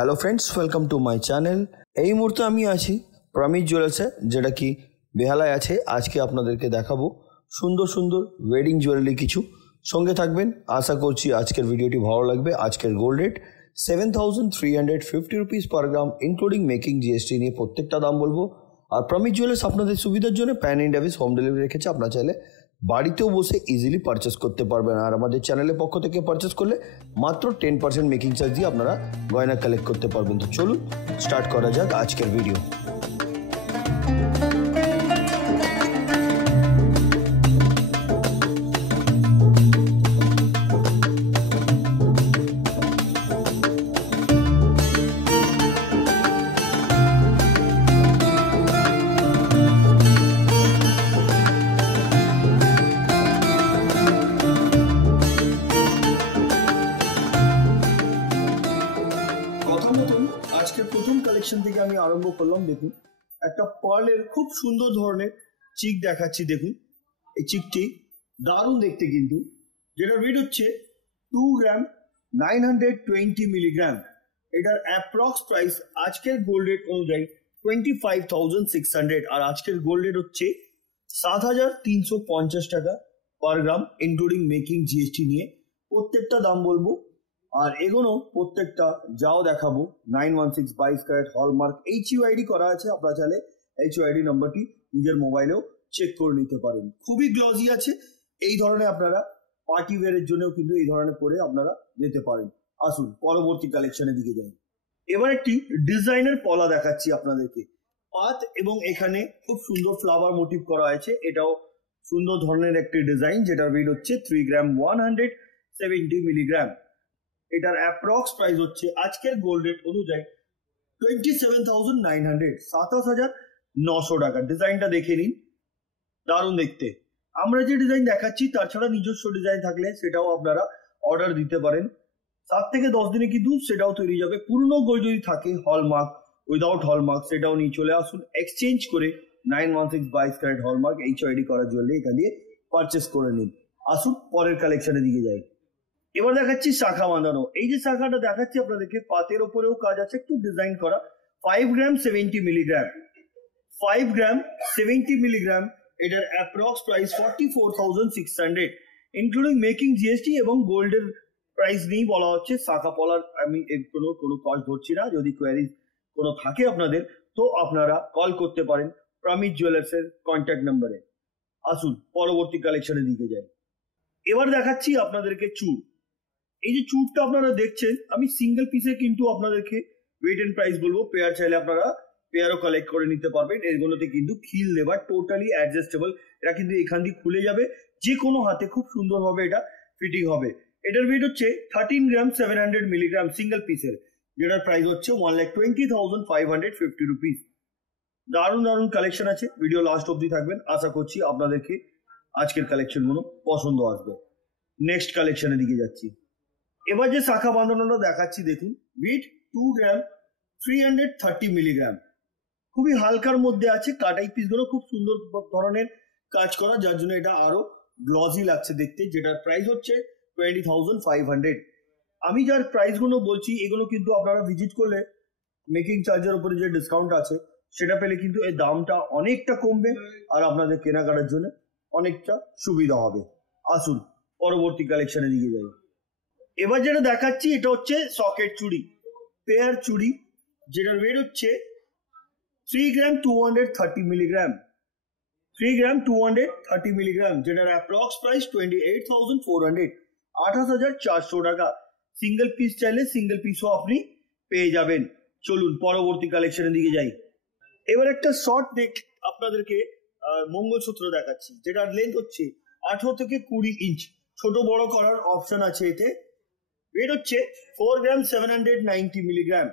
Hello friends, welcome to my channel. এই মুহূর্তে আমি আছি প্রমিত জুয়েলার্সে, যেটা কি বেহালায় আছে। আজকে আপনাদেরকে দেখাবো সুন্দর সুন্দর ওয়েডিং জুয়েলারি কিছু। সঙ্গে থাকবেন, আশা করছি আজকের ভিডিওটি ভালো লাগবে। আজকের গোল্ড রেট 7,350 রুপিস পার গ্রাম, ইনক্লুডিং মেকিং জিএসটি নিয়ে প্রত্যেকটা দাম বলবো। আর প্রমিত জুয়েলার্স আপনাদের সুবিধার জন্য প্যান ইন্ডিয়া হোম ডেলিভারি রেখেছে। আপনারা চাইলে বাড়িতেও বসে ইজিলি পারচেস করতে পারবেন। আর আমাদের চ্যানেলের পক্ষ থেকে পারচেস করলে মাত্র 10% মেকিং চার্জ দিয়ে আপনারা গয়না কালেক্ট করতে পারবেন। তো চলুন স্টার্ট করা যাক আজকের ভিডিও। আজকের প্রথম কালেকশন থেকে আমি আরম্ভ করলাম। দেখুন, একটা পার্লের খুব সুন্দর ধরনের চিক দেখাচ্ছি। দেখুন, এই চিকটি দারুণ দেখতে, কিন্তু যেটার ওয়েট হচ্ছে 2 গ্রাম 920 মিলিগ্রাম। এটার অ্যাপ্রক্স প্রাইস আজকের গোল্ড রেট অনুযায়ী 25,600। আর আজকের গোল্ড রেট হচ্ছে 7,350 টাকা পার গ্রাম, ইনক্লুডিং মেকিং জিএসটি নিয়ে প্রত্যেকটা দাম বলবো। আর এগুলো প্রত্যেকটা যাও দেখাবো 916 22 ক্যারেট হলমার্ক HUID করা আছে। আপনারা চাইলে HUID নম্বরটি নিজের মোবাইলেও চেক করে নিতে পারেন। খুবই গ্লজি আছে। এই ধরনের আপনারা পার্টি ওয়্যারের জন্যও কিন্তু এই ধরনের পরে আপনারা যেতে পারেন। আসুন পরবর্তী কালেকশনের দিকে যাই। এবার একটি ডিজাইনের পলা দেখাচ্ছি আপনাদেরকে। পাত এবং এখানে খুব সুন্দর ফ্লাওয়ার মোটিভ করা আছে। এটাও সুন্দর ধরনের একটি ডিজাইন, যেটার ওয়েট হচ্ছে 3 গ্রাম 170 মিলিগ্রাম। এটার অ্যাপ্রক্স প্রাইস হচ্ছে আজকের গোল্ড রেট অনুযায়ী 27,900, 27,900 টাকা। ডিজাইনটা দেখে নিন, দারুণ দেখতে। আমরা যে ডিজাইন দেখাচ্ছি তার ছাড়া নিজস্ব ডিজাইন থাকলে সেটাও আপনারা অর্ডার দিতে পারেন। 7 থেকে 10 দিনে কিন্তু সেটাও তৈরি যাবে। পুরনো গোল্ড যদি থাকে হলমার্ক, উইদাউট হলমার্ক, সেটাও নিয়ে চলে আসুন। এক্সচেঞ্জ করে 916 22 ক্যারেট হলমার্ক HUID করা জুয়েলারি এখান দিয়ে পারচেস করে নিন। আসুন পরের কালেকশনের দিকে যাই। এবার দেখাচ্ছি শাখা বাঁধানো। এই যে শাখাটা দেখাচ্ছি আপনাদেরকে, পাতের ওপরেও কাজ আছে, একটু ডিজাইন করা। 5 গ্রাম 70 মিলিগ্রাম, 5 গ্রাম 70 মিলিগ্রাম। এটার approx price 44,600, including making GST এবং গোল্ডের প্রাইস নিয়েই বলা হচ্ছে। শাখা পলার আমি কোনো কস্ট ধরছি না। যদি কোয়ারি কোনো থাকে আপনাদের, তো আপনারা কল করতে পারেন প্রমিত জুয়েলার্সের কন্ট্যাক্ট নাম্বারে। আসুন পরবর্তী কালেকশনের দিকে যাই। এবার দেখাচ্ছি আপনাদেরকে চুড়। এই যে চুড়টা আপনারা দেখছেন, আমি সিঙ্গেল পিসে কিন্তু আপনাদেরকে ওয়েট এন্ড প্রাইস বলবো। পেয়ার চাইলে আপনারা পেয়ারও কালেক্ট করে নিতে পারবেন। এগুলোতে কিন্তু খিল লেবার, টোটালি অ্যাডজাস্টেবল। এটা কিন্তু এখান দিয়ে খুলে যাবে, যে কোনো হাতে খুব সুন্দরভাবে এটা ফিটিং হবে। এটার ওয়েট হচ্ছে 13 গ্রাম 700 মিলিগ্রাম সিঙ্গেল পিসের, যেটার প্রাইস হচ্ছে 1,20,550 রুপিস। দারুণ দারুণ কালেকশন আছে। ভিডিও লাস্ট অব্দি থাকবেন, আশা করছি আপনাদেরকে আজকের কালেকশনগুলো পছন্দ আসবে। নেক্সট কালেকশনের দিকে যাচ্ছি। এবার যে শাখা বাঁধানোটা দেখাচ্ছি, দেখুন, ওয়েট 2 গ্রাম 330 মিলিগ্রাম। খুবই হালকার মধ্যে আছে। কাটাই পিসগুলো খুব সুন্দর ধরনের কাজ করা, যার জন্য এটা আরো গ্লজি লাগছে দেখতে। যেটার প্রাইস হচ্ছে 20,500। আমি যার প্রাইসগুলো বলছি, এগুলো কিন্তু আপনারা ভিজিট করলে মেকিং চার্জের উপরে যে ডিসকাউন্ট আছে সেটা পেলে কিন্তু এর দামটা অনেকটা কমবে, আর আপনাদের কেনাকাটার জন্য অনেকটা সুবিধা হবে। আসুন পরবর্তী কালেকশনের দিকে যাই। এবার যেটা দেখাচ্ছি এটা হচ্ছে সকেট চুড়ি, পেয়ার চুড়ি, যেটার ওয়েট হচ্ছে 3 গ্রাম 230 মিলিগ্রাম, 3 গ্রাম 230 মিলিগ্রাম। যেটার অ্যাপ্রক্স প্রাইস 28,400, 28,400 টাকা। সিঙ্গেল পিস চাইলে সিঙ্গেল পিসও আপনি পেয়ে যাবেন। চলুন পরবর্তী কালেকশনের দিকে যাই। এবার একটা শর্ট নেক আপনাদেরকে মঙ্গলসূত্র দেখাচ্ছি, যেটার লেন্থ হচ্ছে 18 থেকে 20 ইঞ্চ। ছোট বড় করার অপশন আছে এতে। ওয়েট হচ্ছে 4 গ্রাম 790 মিলিগ্রাম।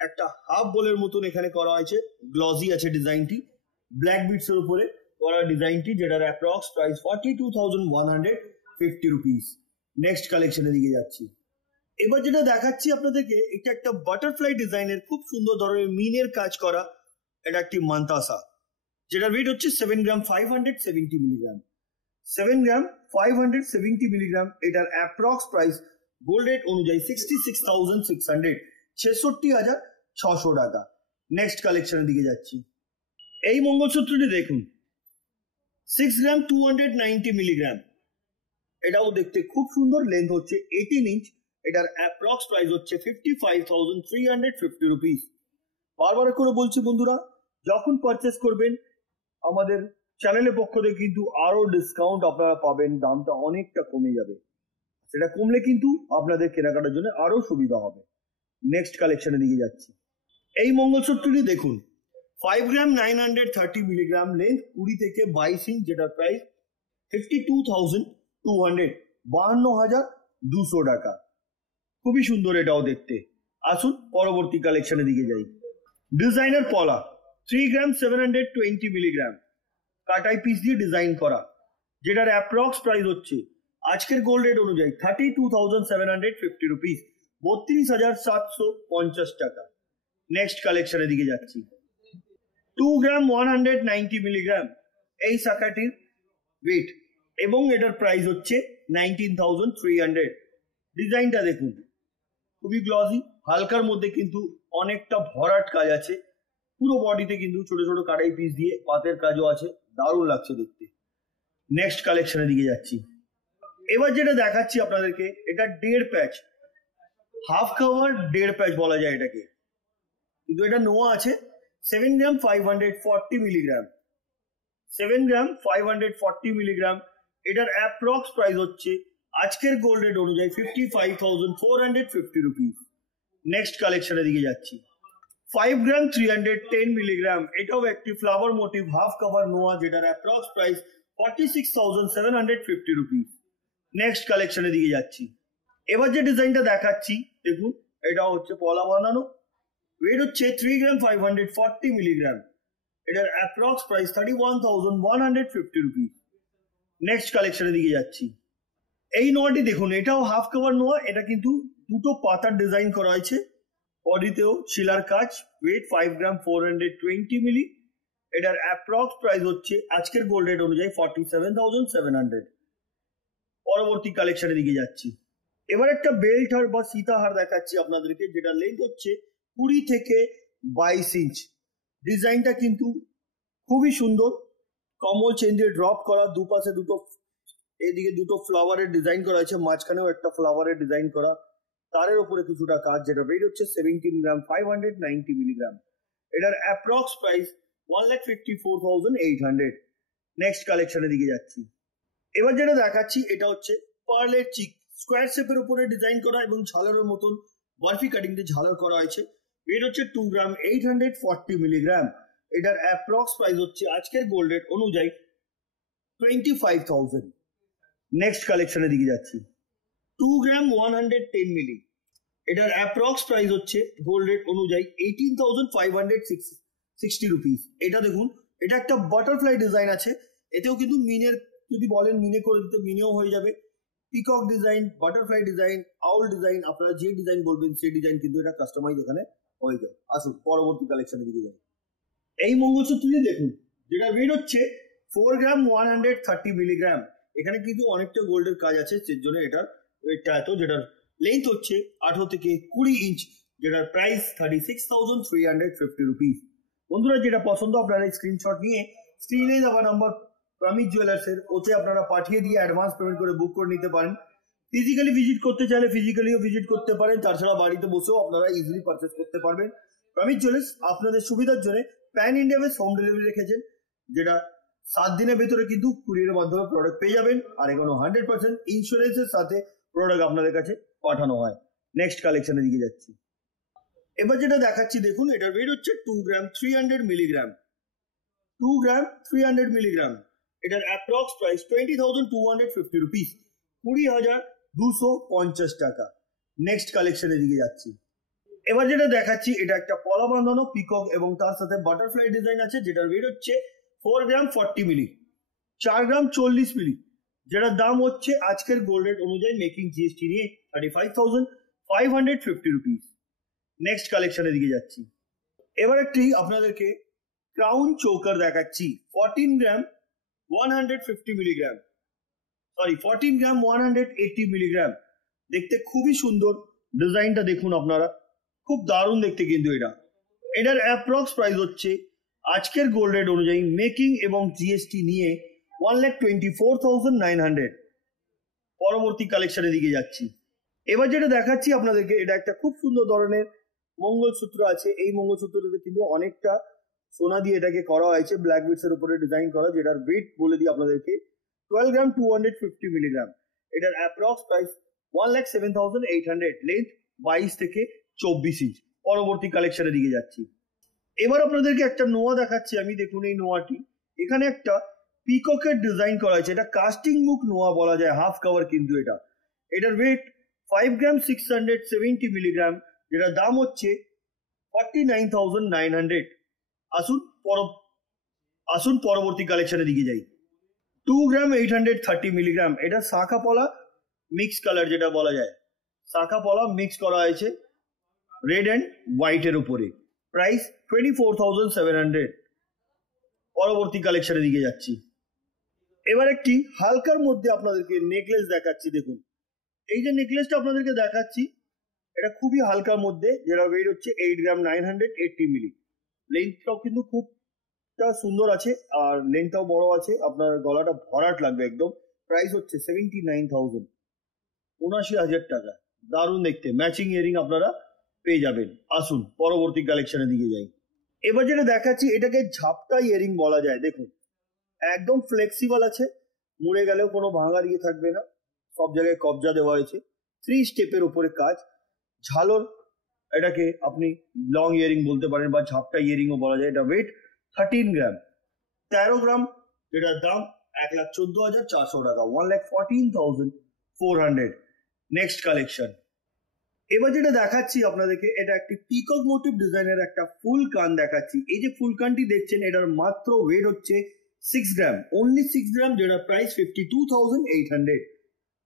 একটা হাফ বোলের মতন এখানে করা হয়েছে। গ্লজি আছে ডিজাইনটি, ব্ল্যাক বিটস এর উপরে করা ডিজাইনটি, যেটার অ্যাপ্রক্স প্রাইস 42,150 রুপিস। নেক্সট কালেকশনের দিকে যাচ্ছি। এবার যেটা দেখাচ্ছি আপনাদেরকে, এটা একটা বাটারফ্লাই ডিজাইনের খুব সুন্দর ধরনের মিনের কাজ করা। এটা একটি মান্তাসা, যেটার ওয়েট হচ্ছে 7 গ্রাম 570 মিলিগ্রাম, 7 গ্রাম 570 মিলিগ্রাম। এটার অ্যাপ্রক্স প্রাইস গোল্ড রেট অনুযায়ী 66,600, 66,600 টাকা। নেক্সট কালেকশনের দিকে যাচ্ছি। এই মঙ্গলসূত্রটি দেখুন 6 গ্রাম 290 মিলিগ্রাম, এটাও দেখতে খুব সুন্দর, লেন্থ হচ্ছে 18 ইঞ্চ, এটার অ্যাপ্রক্স প্রাইস হচ্ছে 55,350 রুপিস। বারবার করে বলছি বন্ধুরা, যখন পারচেস করবেন আমাদের চ্যানেলের পক্ষ থেকে কিন্তু আরো ডিসকাউন্ট আপনারা পাবেন, দামটা অনেকটা কমে যাবে, সেটা কমলে কিন্তু আপনাদের কেনাকাটার জন্য আরো সুবিধা হবে। নেক্সট কালেকশনের দিকে যাচ্ছি। এই মঙ্গলসূত্রটি দেখুন 5 গ্রাম 930 মিলিগ্রাম, লেন্থ 20 থেকে 22 ইঞ্চ, যেটার প্রাইস 52,200, 52,200 টাকা। খুবই সুন্দর এটাও দেখতে। আসুন পরবর্তী কালেকশনের দিকে যাই। ডিজাইনার পলা 3 গ্রাম 720 মিলিগ্রাম, কাটাই পিস দিয়ে ডিজাইন করা, যেটার অ্যাপ্রক্স প্রাইস হচ্ছে আজকের গোল্ড রেট অনুযায়ী 32,750 রুপিস, 32,750 টাকা। নেক্সট কালেকশনের দিকে যাচ্ছি। 2 গ্রাম 190 মিলিগ্রাম এই শাখাটির ওয়েট এবং এটার প্রাইস হচ্ছে 19,300। ডিজাইনটা দেখুন খুবই গ্লসি, হালকার মধ্যে কিন্তু অনেকটা ভরাট কাজ আছে, পুরো বডিতে কিন্তু ছোট ছোট কাটাই পিস দিয়ে পাতের কাজও আছে, দারুণ লাগছে দেখতে। নেক্সট কালেকশনের দিকে যাচ্ছি। এবার যেটা দেখাচ্ছি আপনাদেরকে, এটা 1.5 প্যাচ, হাফ কভার 1.5 প্যাচ বলা যায় এটাকে, কিন্তু এটা নোয়া আছে 7 গ্রাম 540 মিলিগ্রাম, 7 গ্রাম 540 মিলিগ্রাম, এটার অ্যাপ্রক্স প্রাইস হচ্ছে আজকের গোল্ড রেট অনুযায়ী 55,450 রুপিস। নেক্সট কালেকশনের দিকে যাচ্ছি। 5 গ্রাম 310 মিলিগ্রাম, এটাও একটি ফ্লাওয়ার মোটিভ হাফ কভার নোয়া, যেটার অ্যাপ্রক্স প্রাইস 46,750 রুপিস। নেক্সট কালেকশনের দিকে যাচ্ছি। এবার যে ডিজাইনটা দেখাচ্ছি দেখুন, এটা হচ্ছে পলা বাঁধানো, ওয়েট হচ্ছে 3 গ্রাম 540 মিলিগ্রাম, এটার অ্যাপ্রক্স প্রাইস 31,150 রুপিস। নেক্সট কালেকশনের দিকে যাচ্ছি। এই নোয়াটি দেখুন, এটাও হাফ কভার নোয়া, এটা কিন্তু দুটো পাতার ডিজাইন করা হয়েছে, বডিতেও শিলার কাজ, ওয়েট 5 গ্রাম 420 মিলি, এটার অ্যাপ্রক্স প্রাইস হচ্ছে আজকের গোল্ড রেট অনুযায়ী 47,700। পরবর্তী কালেকশনের দিকে যাচ্ছি। এবার একটা বেল্ট হার বা সীতাহার দেখাচ্ছি আপনাদেরকে, যেটা লেন্থ হচ্ছে 20 থেকে 22 ইঞ্চ। ডিজাইনটা কিন্তু খুবই সুন্দর, কমল চেন দিয়ে ড্রপ করা, দুপাশে দুটো, এদিকে দুটো ফ্লাওয়ারের ডিজাইন করা আছে, মাঝখানেও একটা ফ্লাওয়ারের ডিজাইন করা, তারের উপরে কিছুটা কাজ, যেটা ওয়েট হচ্ছে 17 গ্রাম 590 মিলিগ্রাম, এটার অ্যাপ্রক্স প্রাইস 1,54,800। নেক্সট কালেকশনের দিকে যাচ্ছি। এবার যেটা দেখাচ্ছি এটা হচ্ছে পার্লের চিক, স্কোয়ার শেপের উপরে ডিজাইন করা এবং ঝালরের মতন বার্ফি কাটিং দিয়ে ঝালর করা হয়েছে, ওয়েট হচ্ছে 2 গ্রাম 840 মিলিগ্রাম, এটার অ্যাপ্রক্স প্রাইস হচ্ছে আজকের গোল্ড রেট অনুযায়ী 25,000। নেক্সট কালেকশনের দিকে যাচ্ছি। 2 গ্রাম 110 মিলি, এটার অ্যাপ্রক্স প্রাইস হচ্ছে গোল্ড রেট অনুযায়ী 18,560 রুপিস। এটা দেখুন, এটা একটা বাটারফ্লাই ডিজাইন আছে, এতেও কিন্তু মিনের, যদি বলেন মিনে করে দিতে মিনেও হয়ে যাবে, পিকক ডিজাইন, বাটারফ্লাই ডিজাইন, আউল ডিজাইন, আপনারা যে ডিজাইন বলবেন সেই ডিজাইন কিন্তু এটা কাস্টমাইজ এখানে হয়ে যায়। আসুন পরবর্তী কালেকশনের দিকে যাই। এই মঙ্গলসূত্রটি দেখুন, যেটা ওয়েট হচ্ছে 4 গ্রাম 130 মিলিগ্রাম, এখানে কিন্তু অনেকটা গোল্ডের কাজ আছে, সেই জন্য এটার ওয়েটটা এত, যেটার লেন্থ হচ্ছে 18 থেকে 20 ইঞ্চ, যেটার প্রাইস 36,350 রুপিস। বন্ধুরা যেটা পছন্দ আপনারা স্ক্রিনশট নিয়ে স্ক্রিনে দেওয়া নাম্বার প্রমিত জুয়েলার্সের, ওতে আপনারা পাঠিয়ে দিয়ে অ্যাডভান্স পেমেন্ট করে বুক করে নিতে পারেন। ফিজিক্যালি ভিজিট করতে চাইলে ফিজিক্যালিও ভিজিট করতে পারেন, তাছাড়া বাড়িতে বসেও আপনারা ইজিলি পারচেস করতে পারবেন। প্রমিত জুয়েলার্স আপনাদের সুবিধার জন্য pan India base home delivery রেখেছেন, যেটা 7 দিনের ভেতরে কিন্তু কুরিয়ারের মাধ্যমে প্রোডাক্ট পেয়ে যাবেন, আর এখানে 100% ইন্স্যুরেন্সের সাথে প্রোডাক্ট আপনাদের কাছে পাঠানো হয়। নেক্সট কালেকশনের দিকে যাচ্ছি। এবার যেটা দেখাচ্ছি দেখুন, এটার ওয়েট হচ্ছে 2 গ্রাম 300 মিলিগ্রাম, 2 গ্রাম 300 মিলিগ্রাম, এটার অ্যাপ্রক্স প্রাইস 20,250 রুপিস, 20,250 টাকা। নেক্সট কালেকশনের দিকে যাচ্ছি। এবার যেটা দেখাচ্ছি এটা একটা পলা বাঁধানো পিকক এবং তার সাথে বাটারফ্লাই ডিজাইন আছে, যেটার ওয়েট হচ্ছে 4 গ্রাম 40 মিলি, 4 গ্রাম 40 মিলি, যেটার দাম হচ্ছে আজকের গোল্ড রেট অনুযায়ী মেকিং জিএসটি নিয়ে 35,550 রুপিস। নেক্সট কালেকশনের দিকে যাচ্ছি। এবার একটি আপনাদেরকে ক্রাউন চোকার দেখাচ্ছি, 14 গ্রাম 150 মিলিগ্রাম, সরি 14 গ্রাম 180 মিলিগ্রাম, দেখতে খুবই সুন্দর, ডিজাইনটা দেখুন আপনারা, খুব দারুণ দেখতে কিন্তু এটার অ্যাপ্রক্স প্রাইস হচ্ছে আজকের গোল্ড রেট অনুযায়ী মেকিং এবং জিএসটি নিয়ে 1,24,900। পরবর্তী কালেকশনের দিকে যাচ্ছি। এবার যেটা দেখাচ্ছি আপনাদেরকে, এটা একটা খুব সুন্দর ধরনের মঙ্গলসূত্র আছে। এই মঙ্গলসূত্রটাতে কিন্তু অনেকটা সোনা দিয়ে এটাকে করা হয়েছে, ব্ল্যাক বিটস এর উপরে ডিজাইন করা, যেটার ওয়েট বলে দিই আপনাদেরকে 12 গ্রাম 250 মিলিগ্রাম। এটার অ্যাপ্রক্স প্রাইস 1,07,800, লেন্থ 22 থেকে 24 ইঞ্চ। পরবর্তী কালেকশনের দিকে যাচ্ছি। এবার আপনাদেরকে একটা নোয়া দেখাচ্ছি আমি। দেখুন এই নোয়াটি, এখানে একটা পিককের ডিজাইন করা আছে। এটা কাস্টিং মুখ নোয়া বলা যায়, হাফ কভার কিন্তু এটার ওয়েট 5 গ্রাম 670 মিলিগ্রাম, যেটার দাম হচ্ছে 49,900। আসুন পরবর্তী কালেকশনের দিকে যাই। 2 গ্রাম 830 মিলিগ্রাম, এটা শাখা পলা মিক্স কালার যেটা বলা যায়, শাখা পলা মিক্স করা হয়েছে রেড অ্যান্ড হোয়াইটের উপরে, প্রাইস 24,700। পরবর্তী কালেকশনের দিকে যাচ্ছি। এবার একটি হালকার মধ্যে আপনাদেরকে নেকলেস দেখাচ্ছি। দেখুন এই যে নেকলেসটা আপনাদেরকে দেখাচ্ছি, এটা খুবই হালকার মধ্যে, যেটা ওয়েট হচ্ছে 8 গ্রাম 980 মিলি। লেন্থটাও কিন্তু খুবটা সুন্দর আছে, আর লেন্থটাও বড় আছে, আপনার গলাটা ভরাট লাগবে একদম। প্রাইস হচ্ছে 79,000, 79,000 টাকা। দারুণ দেখতে, ম্যাচিং ইয়ারিং আপনারা পেয়ে যাবেন। আসুন পরবর্তী কালেকশনের দিকে যাই। এবার যেটা দেখাচ্ছি, এটাকে ঝাপটা ইয়ারিং বলা যায়। দেখুন একদম ফ্লেক্সিবল আছে, মুড়ে গেলেও কোনো ভাঙার ইয়ে থাকবে না, সব জায়গায় কবজা দেওয়া হয়েছে, 3 স্টেপের উপরে কাজ, ঝালর। এটাকে আপনি লং ইয়ারিং বলতে পারেন বা ঝাপটা ইয়ারিংও বলা যায়। এটা ওয়েট 13 গ্রাম 13 গ্রাম, যেটার দাম 1,14,400 টাকা, 1,14,400। Next collection. এবার যেটা দেখাচ্ছি আপনাদেরকে, এটা একটি পিকক মোটিভ ডিজাইনের একটা ফুল কান দেখাচ্ছি। এই যে ফুল কানটি দেখছেন, এটার মাত্র ওয়েট হচ্ছে 6 গ্রাম, অনলি 6 গ্রাম, যেটা প্রাইস 52,800।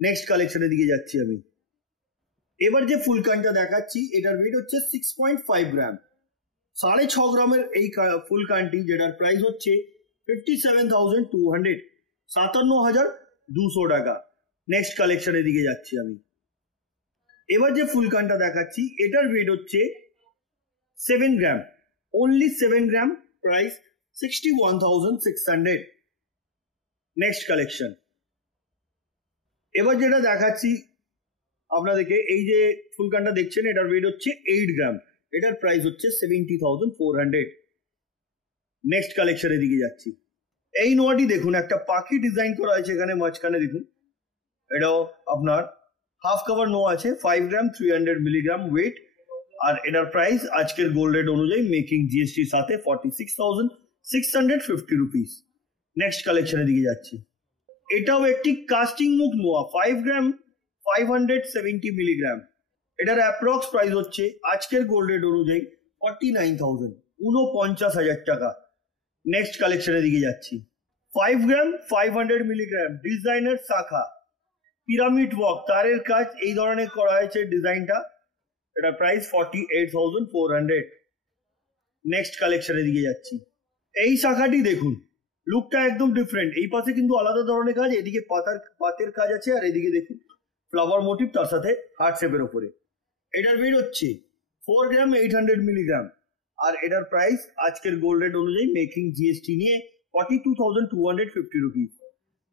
নেক্সট কালেকশনের দিকে যাচ্ছি আমি। এবার যে ফুল কানটা দেখাচ্ছি, এটার ওয়েট হচ্ছে 6.5 গ্রাম, 6.5 গ্রামের এই ফুল কানটি, যেটার প্রাইস হচ্ছে 57,200, 57,200 টাকা। নেক্সট কালেকশনের দিকে যাচ্ছি আমি। এবার যে ফুল কানটা দেখাচ্ছি, এটার ওয়েট হচ্ছে 7 গ্রাম, অনলি 7 গ্রাম, প্রাইস 61,600। Next collection. এবার যেটা দেখাচ্ছি আপনাদেরকে, এই যে ফুল কানটা দেখছেন, এটার ওয়েট হচ্ছে 8 গ্রাম, এটার প্রাইস হচ্ছে 70,400। নেক্সট কালেকশনের দিকে যাচ্ছি। এই নোয়াটি দেখুন, একটা পাখি ডিজাইন করা আছে এখানে মাঝখানে। দেখুন এটাও আপনার হাফ কভার নোয়া আছে, 5 গ্রাম 300 মিলিগ্রাম ওয়েট, আর এটার প্রাইস আজকের গোল্ড রেট অনুযায়ী মেকিং জিএসটির সাথে 46,650 রুপিস। নেক্সট কালেকশনের দিকে যাচ্ছি। এটাও একটি কাস্টিং মুখ নোয়া, 5 গ্রাম 570 মিলিগ্রাম। এটার অ্যাপ্রক্স প্রাইস হচ্ছে আজকের গোল্ড রেট অনুযায়ী 49,000, 49,000 টাকা। নেক্সট কালেকশনের দিকে যাচ্ছি। 5 গ্রাম 500 মিলিগ্রাম ডিজাইনার শাখা পিরামিড ওয়ার্ক তারের কাজ এই ধরনের করা হয়েছে ডিজাইনটা, এটা প্রাইস 48,400। নেক্সট কালেকশনের দিকে যাচ্ছি। এই শাখাটি দেখুন, লুকটা একদম ডিফারেন্ট। এই পাশে কিন্তু আলাদা ধরনের কাজ, এদিকে পাতের কাজ আছে, আর এদিকে দেখুন ফ্লাওয়ার মোটিভ, তার সাথে হার্ট শেপের উপরে। এটার ওয়েট হচ্ছে 4 গ্রাম 800 মিলিগ্রাম, আর এটার প্রাইস আজকের গোল্ড রেট অনুযায়ী মেকিং জিএসটি নিয়ে 42,250 রুপিস।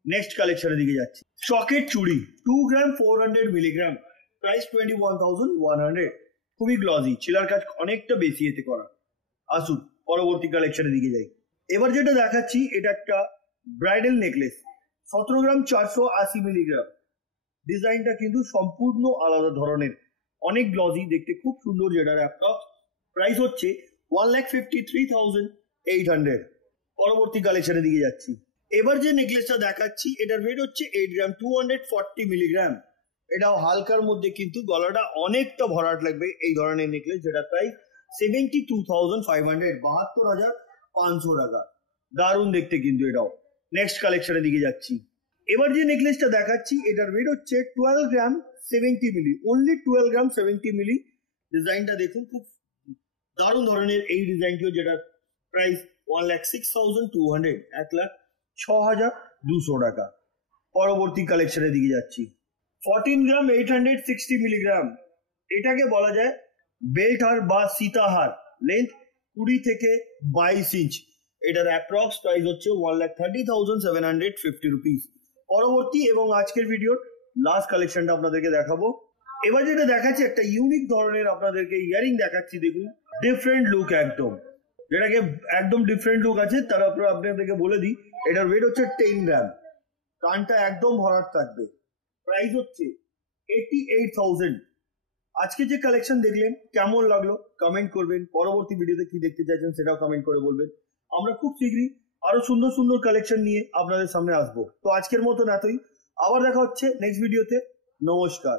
নেক্সট কালেকশনের দিকে যাচ্ছি। সকেট চুড়ি 2 গ্রাম 400 মিলিগ্রাম, প্রাইস 21,100। খুবই গ্লজি, ছিলার কাজ অনেকটা বেশি এতে করা। আসুন পরবর্তী কালেকশনের দিকে যাই। এবার যেটা দেখাচ্ছি, এটা একটা ব্রাইডাল নেকলেস, 17 গ্রাম 480 মিলিগ্রাম। ডিজাইনটা কিন্তু সম্পূর্ণ আলাদা ধরনের, অনেক গ্লজি, দেখতে খুব সুন্দর, যেটার অ্যাপ্রক্স প্রাইস হচ্ছে 1,53,800। পরবর্তী কালেকশনের দিকে যাচ্ছি। এবার যে নেকলেসটা দেখাচ্ছি, এটার ওয়েট হচ্ছে 8 গ্রাম 240 মিলিগ্রাম। এটাও হালকার মধ্যে, কিন্তু গলাটা অনেকটা ভরাট লাগবে এই ধরনের নেকলেস, যেটা প্রাইস 72,500, 72,500 টাকা। দারুণ দেখতে কিন্তু এটাও। নেক্সট কালেকশনের দিকে যাচ্ছি। এবার যে নেকলেসটা দেখাচ্ছি, এটার ওয়েট হচ্ছে 12 গ্রাম 70 মিলি, অনলি 12 গ্রাম 70 মিলি। ডিজাইনটা দেখুন, খুব দারুণ ধরনের এই ডিজাইনটিও, যেটার প্রাইস 1,06,200, 1,06,200 টাকা। পরবর্তী কালেকশনের দিকে যাচ্ছি। 14 গ্রাম 860 মিলিগ্রাম, এটাকে বলা যায় বেল্ট হার বা সীতাহার লেন্থ 20 থেকে 22 ইঞ্চ, এটার অ্যাপ্রক্স প্রাইস হচ্ছে 1,30,750 রুপিস। পরবর্তী এবং আজকের ভিডিওর লাস্ট কালেকশনটা আপনাদেরকে দেখাবো। এবার যেটা দেখাচ্ছি একটা ইউনিক ধরনের আপনাদেরকে ইয়ারিং দেখাচ্ছি, দেখুন ডিফারেন্ট লুক, একদম যেটাকে একদম ডিফারেন্ট লুক আছে। তার উপরে আপনাদেরকে বলে দিই এটার ওয়েট হচ্ছে 10 গ্রাম, কানটা একদম ভরাট থাকবে, প্রাইস হচ্ছে 88,000। আজকে যে কালেকশন দেখলেন কেমন লাগলো কমেন্ট করবেন, পরবর্তী ভিডিওতে কি দেখতে চাইছেন সেটাও কমেন্ট করে বলবেন। আমরা খুব শীঘ্রই আরো সুন্দর সুন্দর কালেকশন নিয়ে আপনাদের সামনে আসবো। তো আজকের মতন এতই, আবার দেখা হচ্ছে নেক্সট ভিডিওতে। নমস্কার।